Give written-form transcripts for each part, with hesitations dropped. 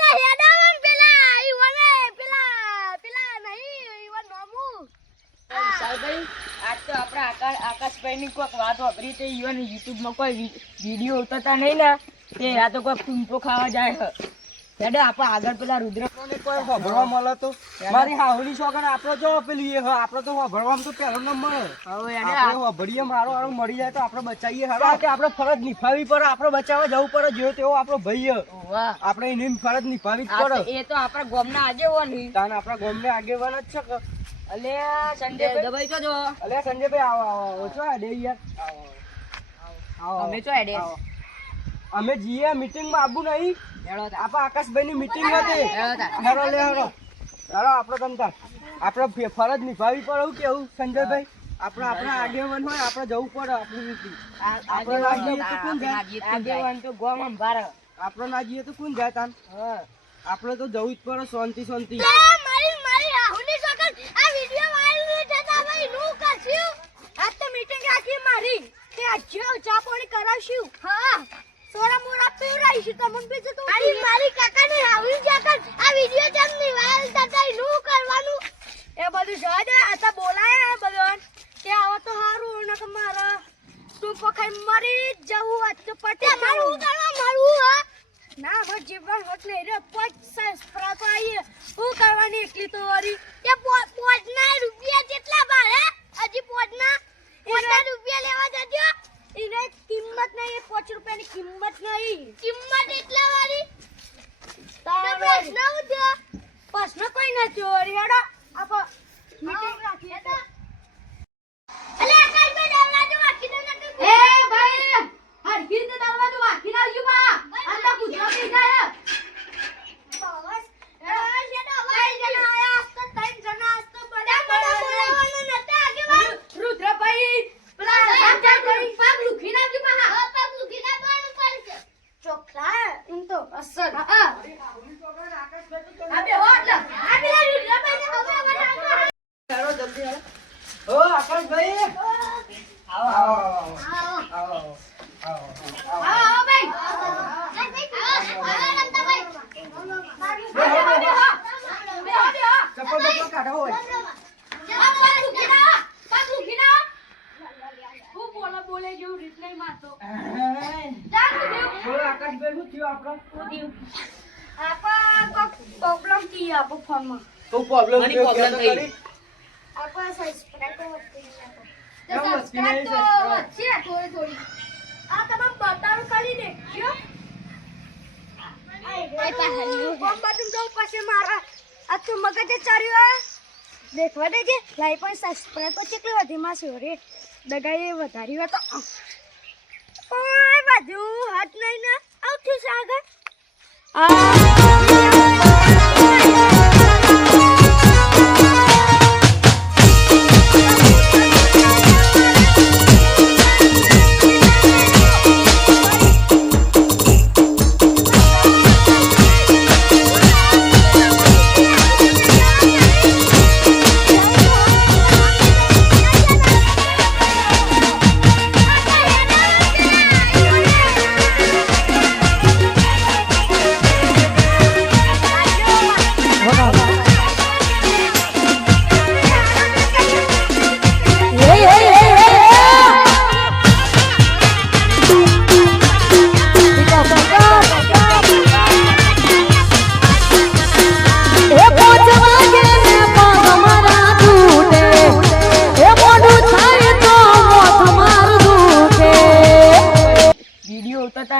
તા હેડાવન પેલા ઈવને પેલા નહીં ઈવન નોમુ સાહેબભાઈ આજ તો આપણા આકાશભાઈની કોઈક વાત વાપરી તે ઈવન યુટ્યુબમાં કોઈ વિડીયો ઉતરતા નહીં ને તે આ તો કોઈ ટૂંપો ખાવા જાય હેડે આપણે આગળ પેલા રુદ્રને કોઈ ભરવા મળે તો મારી હાહુની છોકરા આપણો જો પેલી આપણો તો ભરવામાં તો પહેલો નંબર હવે આપણે ભરીએ મારો હારો મળી જાય તો આપણે બચાવીએ હારા કે આપણે ફરજ નિભાવવી પડે આપણે બચાવવા જવું પડે જો તેવો આપણો ભાઈ આપણે એની ફરજ નિભાવવી જ પડે એ તો આપણા ગામના આગેવાની તાન આપણા ગામને આગેવાન જ છે કે અલે સંજયભાઈ દબાઈ તો જો અલે સંજયભાઈ આવો છો આડે યાર આવો અમે તો આડે અમે જીએ મીટિંગ માં આવું નહીં આપણા આકાશભાઈ ની મીટિંગ હતી હેરો લે હેરો આપણે તમતા આપણે ફરજ નિભાવવી પડે એવું કેવું સંજયભાઈ આપણા આગેવાન હોય આપણે જવું પડે આપણે ના જઈએ તો કોણ જાય આગેવાન તો ગામ બાર આપણે ના જઈએ તો કોણ જાય તાન આપણે તો જવું જ પડે શાંતિ શાંતિ મારી હાહુની છોકર આ વિડિયો વાયરલ થતા ભાઈ નું કરશું આ તો મીટિંગ રાખી મારી તે આજ્યો ચા પાણી કરાવશું હા સોડા મોડા પીવરાઈશું તમને બીજું તો મારી કાકાને હાહુની છોકર આ વિડિયો જમની વાયરલ થતા નું કરવાનું એ બધું જવા દે આ તો બોલાય બધું કે આવો તો હારું ને કે મારા તું પખાઈ મરી જવું આજ તો પટે મારું મારું હા ના હો જીવન હોત નહીં રે 50 સસ્પ્રા તો આઈએ હું કરવાની એકલી તો વરી એ પોજના રૂપિયા કેટલા ભાડે હજી પોજના રૂપિયા લેવા જજો એને કિંમત નહીં 5 રૂપિયાની કિંમત નહીં કિંમત એટલા વાળી તારે પ્રશ્ન ઉઠ્યો પ્રશ્ન કોઈ નથી વરી હેડો આપો મીટિંગ રાખી હતા અલે આકાશભાઈ દરવાજો વાકી દે નકર એ ભાઈ હરખી તે દરવાજો વાકી ના આવજો બા અંદા ગુજરાતી જાય બસ એ શેડો ભાઈ જણા આયા આસ્તો ત્રણ જણા આસ્તો બડા બોલાવાનો નતા આગેવાન રુદ્રભાઈ પેલા સમજા કરી પગ લુખી નાખજો બા પગ લુખી નાખવાનું પડશે ચોખલા એમ તો અસર હા અબે હોટ આ પેલા રુદ્રભાઈને હવે ચાલો જલ્દી આવો ઓ આકાશભાઈ આવો આવો ભાઈ ચપ્પલ કાઢો હોય બોલે જેવું રીત નહીં મારતો બોલો આકાશભાઈ શું થયું આપણે પ્રોબ્લેમ થી આપો ફોનમાં તો પ્રોબ્લેમ થઈ આપા સબસ્ક્રાઇબ તો સબસ્ક્રાઇબ તો છે થોડી આ તમામ બતાવ કરી દેજો કોમ બાજુ જાવ પછી મારા આ તું મગજે ચર્યો દેખવા દેજે લાઈ પણ સબસ્ક્રાઇબ તો કેટલી વધી માં સોરે દગાઈ વધારી હોય તો ઓય બાજુ હાથ નહીં ને આવતી સાગર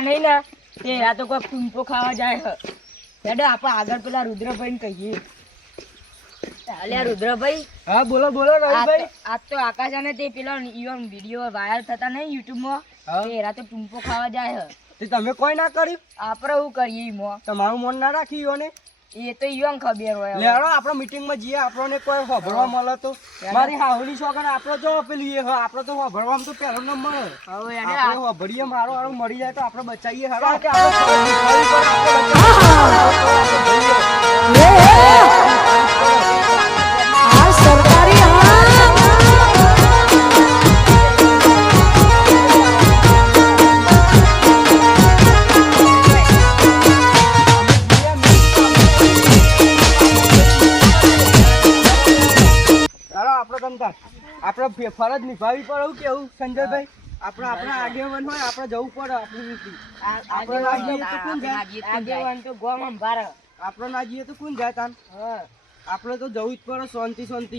નહીં ને તે આ તો કોઈ ટૂંપો ખાવા જાય હેડે આપણે આગળ પેલા રુદ્રભાઈને કહીએ અલ્યા રુદ્રભાઈ હા બોલો બોલો રવિભાઈ આજ તો આકાશ અને તે પેલો ઈવન વિડીયો વાયરલ થતા નહીં યુટ્યુબમાં તે એરા તો ટૂંપો ખાવા જાય તે તમે કોઈ ના કર્યું આપણે શું કરીએ ઈમાં તમારું મન ના રાખ્યું ને એ તો ઈવન ખબર હોય લેડો આપણે મીટિંગ માં જઈએ આપણને કોઈ હોભળવા મળે તો મારી હાહુની છોકરા આપણો જો પેલી આપણે તો હોભળવામાં તો પહેલો નંબર હવે આપણે હોભળીએ મારો હારો મળી જાય તો આપણે બચાવીએ હારો કે ફરજ નિભાવવી પડે એવું કેવું સંજયભાઈ? આપણા આગેવાન હોય આપણે જવું પડે. આપણે ના જઈએ તો કોણ જાય? આગેવાન તો ગોમ અંભારે. આપણે ના જઈએ તો કોણ જાય તાન? આપણે તો જવું જ પડે શાંતિ શાંતિ.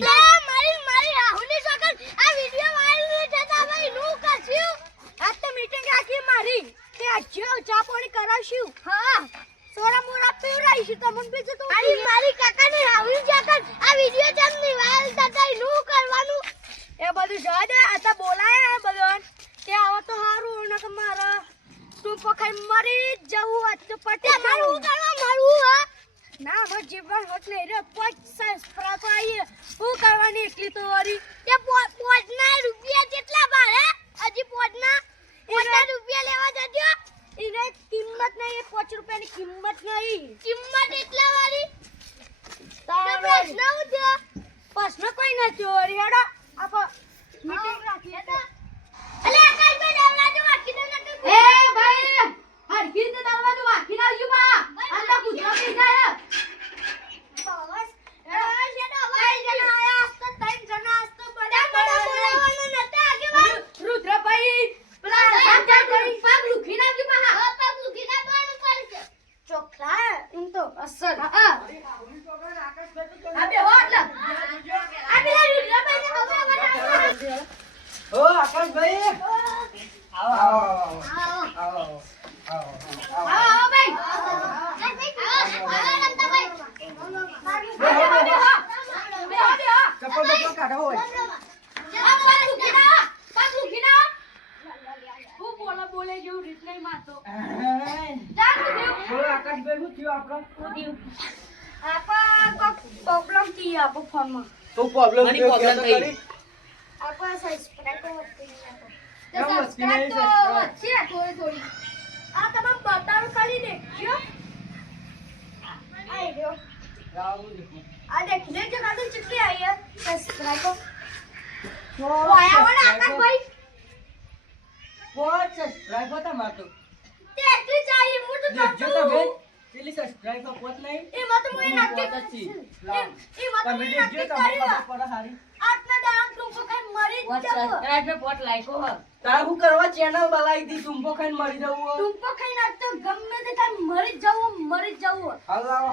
મારી રાહુલની છોકર આ વિડિયો વાયરલ થતા ભાઈ નું કરશું. આજ તો મીટિંગ રાખી મારી કે આજે ચા પાણી કરાવશું. હા સોડા મોડા પીવરાઈશું તમને બીજું તો મારી કાકાને રાહુલની છોકર આ વિડિયો જમની વાયરલ થતા નું કરવાનું એ બધું જવા દે. આ તો બોલાય બધું તે આવો તો હારું ને કે મારા તું પખાઈ મરી જવું આજ તો પટે મારું હું કરવા મારું હા ના મત જીવન હોત નહીં રે પોચ સસ્પ્રા તો આઈએ હું કરવાની એકલી તો વરી તે પોચના રૂપિયા કેટલા ભાડે હજી પોચના રૂપિયા લેવા જજો એને કિંમત નહીં 5 રૂપિયાની કિંમત નહીં કિંમત એટલા વાળી તારો પ્રશ્ન હું છે પ્રશ્ન કોઈ નથી વરી હેડો આપો મીટિંગ રાખીએ તો અલે આકાશ ભાઈ દરવાજો વાકી દે ન એ ભાઈ હરખી રીતે દરવાજો વાકી નાવજો બા આલા પૂછવા પી જાય બસ એડો ભાઈ જણા આયા તો 3 જણા આજ તો બડા બોલાવવાનો નતા આગેવાન રુદ્રભાઈ પેલા સાંજા કરી પગ લુખી નાવજો બા પગ લુખી નાવવાનું પડશે ચોખલા ઇન તો અસલ હા અબે હોટ આ પેલા રુદ્રભાઈ ને હવે ઓ આકાશભાઈ આવો ભાઈ ચપ્પલ કાઢો હોય. બોલે જેવું રીત નહીં મારતો બોલો આકાશભાઈ શું થયું આપણે? પ્રોબ્લેમ થી આપો ફોનમાં તો પ્રોબ્લેમ મારી problem થઈ. આપા સબસ્ક્રાઇબ તો કેમ વસ્તી નહીં તો subscribe? વચ્ચે થોડી આ તમે બતાવું ખાલી દેખજો આઈ રહ્યો આ દેખ લેજો કાદુ ચટલી આઈ હે સબસ્ક્રાઇબ તો આયા વાળા આકાશભાઈ પોચ સબસ્ક્રાઇબ હતા મારતો. તે એટલી ચાહીએ મોટું દેખજો તમે પેલી સબસ્ક્રાઇબ પોચ નહીં એ મત મોય નાખી પોચ જ છે. એ મત તમે મોય દેખજો નાખી તમારે કરી ખબર પડે હારી. આટલા દામ તું કઈ મરી જ જાવ પોટ લાયકો હ. તાર હું કરવા ચેનલ બનાવી દી તુંબો ખાઈને મરી જવું હોય? તું કઈ ના તો ગમે તે કાઈ મરી જાવ હાલ આવો.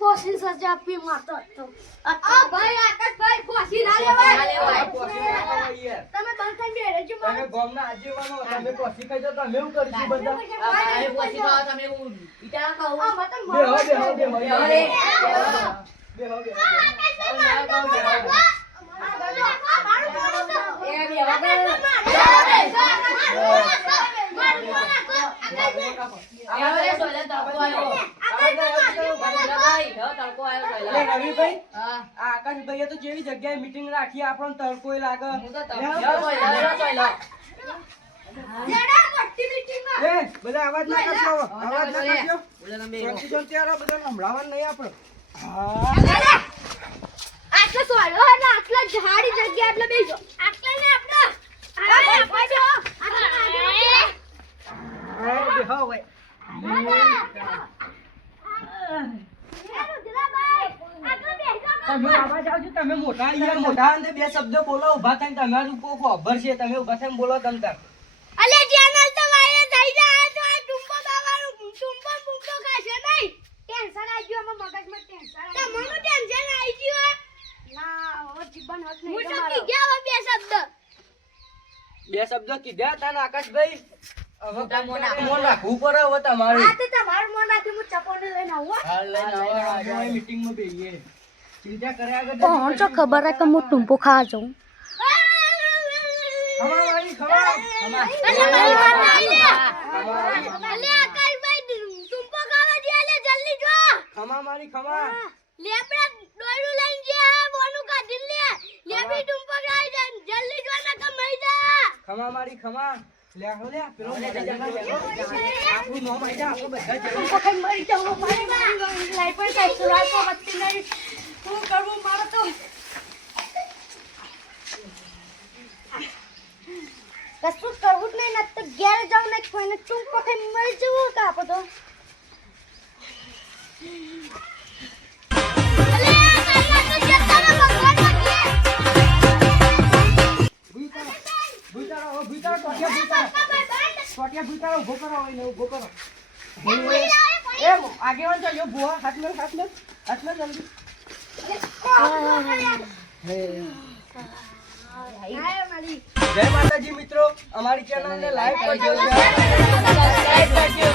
ફોસીલ સજા આપી મારતો તો આ ભાઈ આકાશભાઈ ફોસીલ ના લેવાય ના લેવાય. પોસી ના લેવાય યાર. તમે બંધ કરી બેરેજો તમે મારો ગામના આગેવાનો તમે પોસી કહેજો તો અમે એવું કરીશું બધા. આ પોસી તો તમે હું વિચાર કહું. આ મત બેહો બેહો બેહો બેહો રે. બેહો બેહો રવિભાઈ આકાશભાઈએ તો જેવી જગ્યાએ મીટિંગ રાખી આપણને તડકો લાગે. જેડા મોટી મીટિંગમાં એ બધા અવાજ ના કરશો, અવાજ ના કરશો. શાંતિ શાંતિ આરો, બધાને સંભળાવવાનું નહીં આપણે. હા આટલા સોળો એટલે આટલા ઝાડી જગ્યા એટલે બેસો આટલા ને આપડા આ પાજો બેહો ભાઈ. તમે અવાજ આવજો, તમે મોટા યાર મોટા અને બે શબ્દો બોલો, ઊભા થઈને તમારું કોક ખબર છે, તમે ઊભા થઈને બોલો તમ તાર. અલે ચેનલ તો વાયરલ થઈ જાય તો આ ટુંબો બાવાનું ટુંબો ખાશે નહીં ટેન્શન આવી ગયું અમાર મગજમાં ટેન્શન આવી ગયું તમને ટેન્શન આવી ગયું ના હવે જીવન હક નહીં હું તો કીધા હવે બે શબ્દો કીધા તાન આકાશભાઈ. હવે મોટા મોન મોન રાખવું પડે હવે તમારે. આ તો તમારું મન રાખી હું ચપોને લઈને આવું હાલ લઈને આવો, મીટિંગમાં બેહીએ. ચિંતા કર્યા વગર કોણ છો ખબર હે કે હું ટુંબો ખાવા જાઉં ખમા વાળી, ખમા. અલે આકાશભાઈ ટુંબો ખાવા દે લે જલ્દી જો ખમા મારી, ખમા. લેપડા દોડું લઈને જે બોનું કાઢી લે લેપી ટુંબો ખાઈ જા જલ્દી જો ના કમાઈ જા ખમા મારી, ખમા. લે આવો લે, પેલો આપણું નામ આઈ જા, આપણે બધા જઈએ. પકડ મરી જાવ મારે લાઈ પર સાઈડ સુરાય તો વચ્ચે નહીં શું કરવું મારે તો કશું કરવું જ નહીં ને તો ઘેર જાવ ને કોઈને ચૂપ પકડ મરી જવું તો આપો તો કે ભૂતારો ઉભો કરો હોય ને ઉભો કરો પડી એ આગેવાન તો જો ભૂવા હાથ મેલ જલ્દી જય માતાજી મિત્રો અમારી ચેનલ ને લાઈક કરજો સબસ્ક્રાઇબ કરજો.